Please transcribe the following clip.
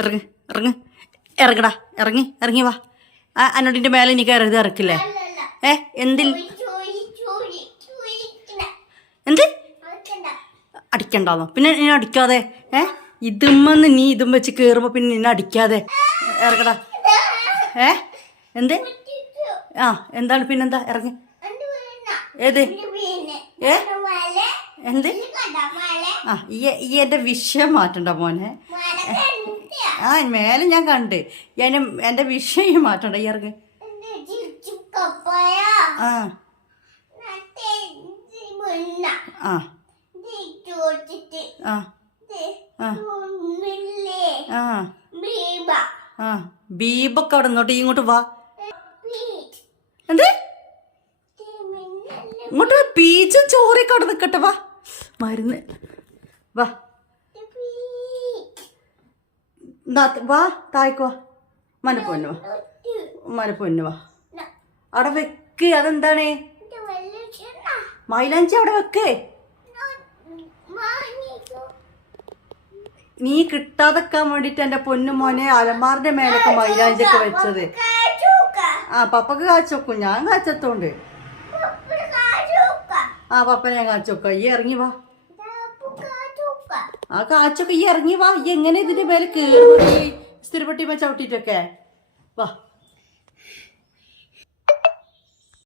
ഇറങ്ങ് ഇറങ്ങ് ഇറങ്ങടാ ഇറങ്ങി വാ. അന്നോടിൻ്റെ മേലെ ഇനി കയറരുത് ഇറക്കില്ലേ? എന്തിൽ എന്ത് അടിക്കണ്ടാന്നോ? പിന്നെ നിന്നെ അടിക്കാതെ ഇതുമെന്ന് നീ ഇതും വെച്ച് കയറുമ്പോൾ പിന്നെ നിന്നെ അടിക്കാതെ ഇറങ്ങടാ. എന്ത് എന്താണ് പിന്നെന്താ? ഇറങ്ങി. ഏത് എന്ത് ഈ എൻ്റെ വിഷയം മാറ്റണ്ട മോനെ. മേലെ ഞാൻ കണ്ട് എൻ്റെ വിഷയം മാറ്റണ്ട. ഈ ഇറങ്ങ്. ബീബൊക്കെ അവിടെ നിന്നോട്ട് ഇങ്ങോട്ട് വാ. എന്ത് ഇങ്ങോട്ട് പീച്ചും ചോറൊക്കെ അവിടെ നിൽക്കട്ടെ. വാ മരുന്ന് വാ വാ തായ്ക്കോ. മനപ്പൊന്നു വാ. അവിടെ വെക്ക്. അതെന്താണ് മൈലാഞ്ചി അവിടെ വെക്ക്. നീ കിട്ടാതെക്കാൻ വേണ്ടിട്ട് എൻ്റെ പൊന്നു മോനെ അലമാറിന്റെ മേലൊക്കെ മൈലാഞ്ചിയൊക്കെ വെച്ചത്. പപ്പക്ക് കാച്ചോക്കും. ഞാൻ കാച്ചത്തോണ്ട് പപ്പനെ ഞാൻ കാച്ചോക്ക. ഈ ഇറങ്ങി വാ. കാച്ചൊക്കെ ഈ ഇറങ്ങി വാ. ഈ എങ്ങനെ ഇതിന്റെ മേലെ കയറി സ്ഥിരപ്പെട്ടി ചവിട്ടിട്ടൊക്കെ വാ.